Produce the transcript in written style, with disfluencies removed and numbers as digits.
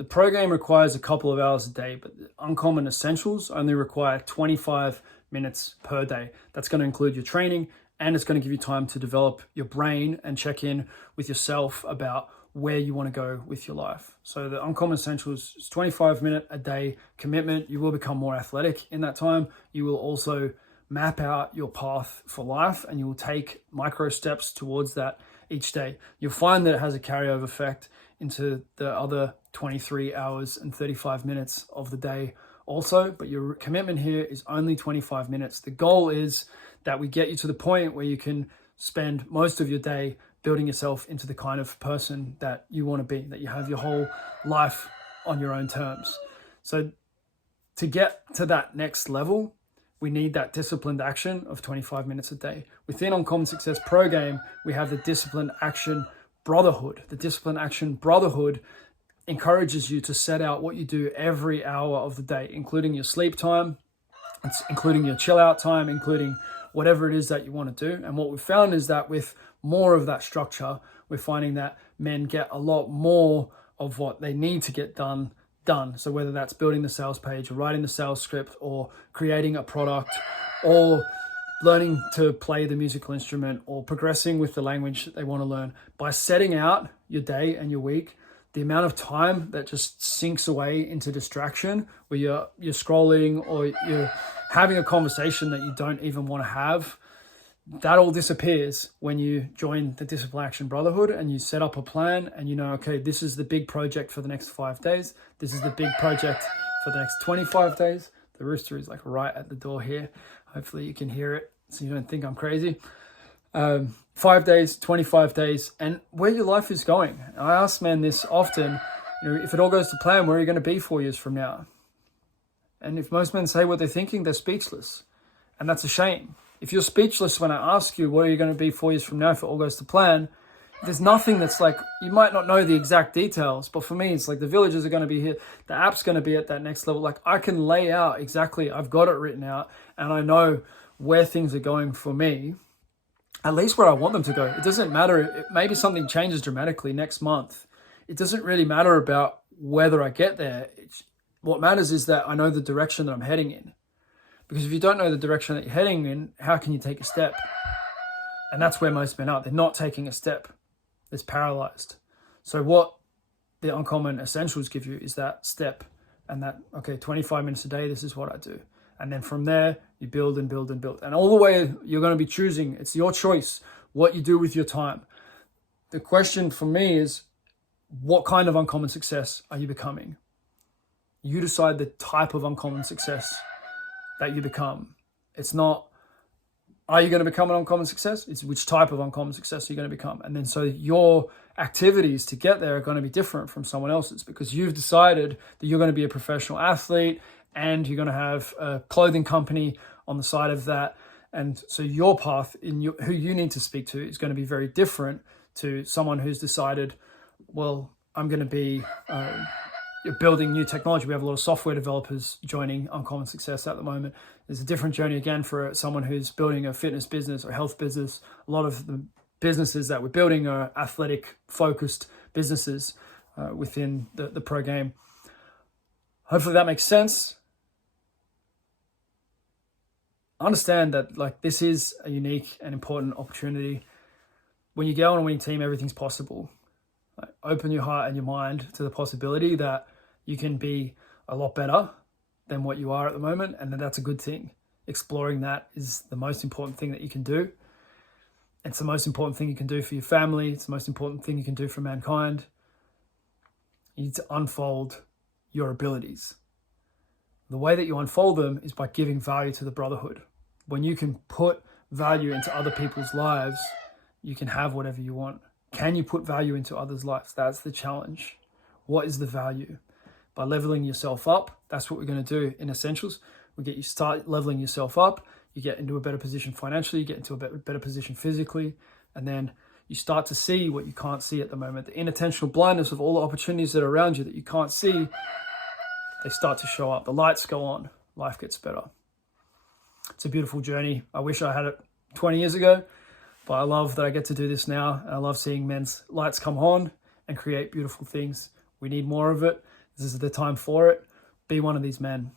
The pro game requires a couple of hours a day, but the Uncommon Essentials only require 25 minutes per day. That's going to include your training, and it's going to give you time to develop your brain and check in with yourself about where you want to go with your life. So the Uncommon Essentials is 25-minute a day commitment. You will become more athletic in that time. You will also map out your path for life, and you will take micro steps towards that each day. You'll find that it has a carryover effect into the other 23 hours and 35 minutes of the day also, but your commitment here is only 25 minutes. The goal is that we get you to the point where you can spend most of your day building yourself into the kind of person that you want to be, that you have your whole life on your own terms. So to get to that next level, we need that disciplined action of 25 minutes a day. Within Uncommon Success Pro Game, we have the Disciplined Action Brotherhood. The Disciplined Action Brotherhood encourages you to set out what you do every hour of the day, including your sleep time, including your chill out time, including whatever it is that you want to do. And what we've found is that with more of that structure, we're finding that men get a lot more of what they need to get done. So whether that's building the sales page or writing the sales script or creating a product or learning to play the musical instrument or progressing with the language that they want to learn, by setting out your day and your week, the amount of time that just sinks away into distraction where you're scrolling or you're having a conversation that you don't even want to have, that all disappears when you join the Disciplined Action Brotherhood and you set up a plan and you know, okay, this is the big project for the next 5 days. This is the big project for the next 25 days. The rooster is like right at the door here. Hopefully you can hear it so you don't think I'm crazy. 5 days, 25 days, and where your life is going. I ask men this often, if it all goes to plan, where are you going to be 4 years from now? And if most men say what they're thinking, they're speechless. And that's a shame. If you're speechless when I ask you, what are you going to be 4 years from now if it all goes to plan? There's nothing that's like, you might not know the exact details, but for me, it's like the villages are going to be here. The app's going to be at that next level. Like I can lay out exactly, I've got it written out and I know where things are going for me, at least where I want them to go. It doesn't matter. Maybe something changes dramatically next month. It doesn't really matter about whether I get there. What matters is that I know the direction that I'm heading in. Because if you don't know the direction that you're heading in, how can you take a step? And that's where most men are. They're not taking a step. It's paralyzed. So what the Uncommon Essentials give you is that step and that, okay, 25 minutes a day, this is what I do. And then from there, you build and build and build. And all the way, you're going to be choosing. It's your choice what you do with your time. The question for me is, what kind of uncommon success are you becoming? You decide the type of uncommon success that you become. It's not, are you going to become an uncommon success? It's which type of uncommon success are you going to become? And then so your activities to get there are going to be different from someone else's because you've decided that you're going to be a professional athlete and you're going to have a clothing company on the side of that. And so your path who you need to speak to is going to be very different to someone who's decided, well, I'm going to be building new technology. We have a lot of software developers joining Uncommon Success at the moment. There's a different journey again for someone who's building a fitness business or health business. A lot of the businesses that we're building are athletic focused businesses within the pro game. Hopefully that makes sense. Understand that like this is a unique and important opportunity. When you go on a winning team, everything's possible. Like, open your heart and your mind to the possibility that you can be a lot better than what you are at the moment, and that's a good thing. Exploring that is the most important thing that you can do. It's the most important thing you can do for your family. It's the most important thing you can do for mankind. You need to unfold your abilities. The way that you unfold them is by giving value to the brotherhood. When you can put value into other people's lives, you can have whatever you want. Can you put value into others' lives? That's the challenge. What is the value? By leveling yourself up, that's what we're going to do in Essentials. We get you start leveling yourself up. You get into a better position financially, you get into a better position physically, and then you start to see what you can't see at the moment. The inattentional blindness of all the opportunities that are around you that you can't see, they start to show up. The lights go on. Life gets better. It's a beautiful journey. I wish I had it 20 years ago, but I love that I get to do this now. And I love seeing men's lights come on and create beautiful things. We need more of it. This is the time for it. Be one of these men.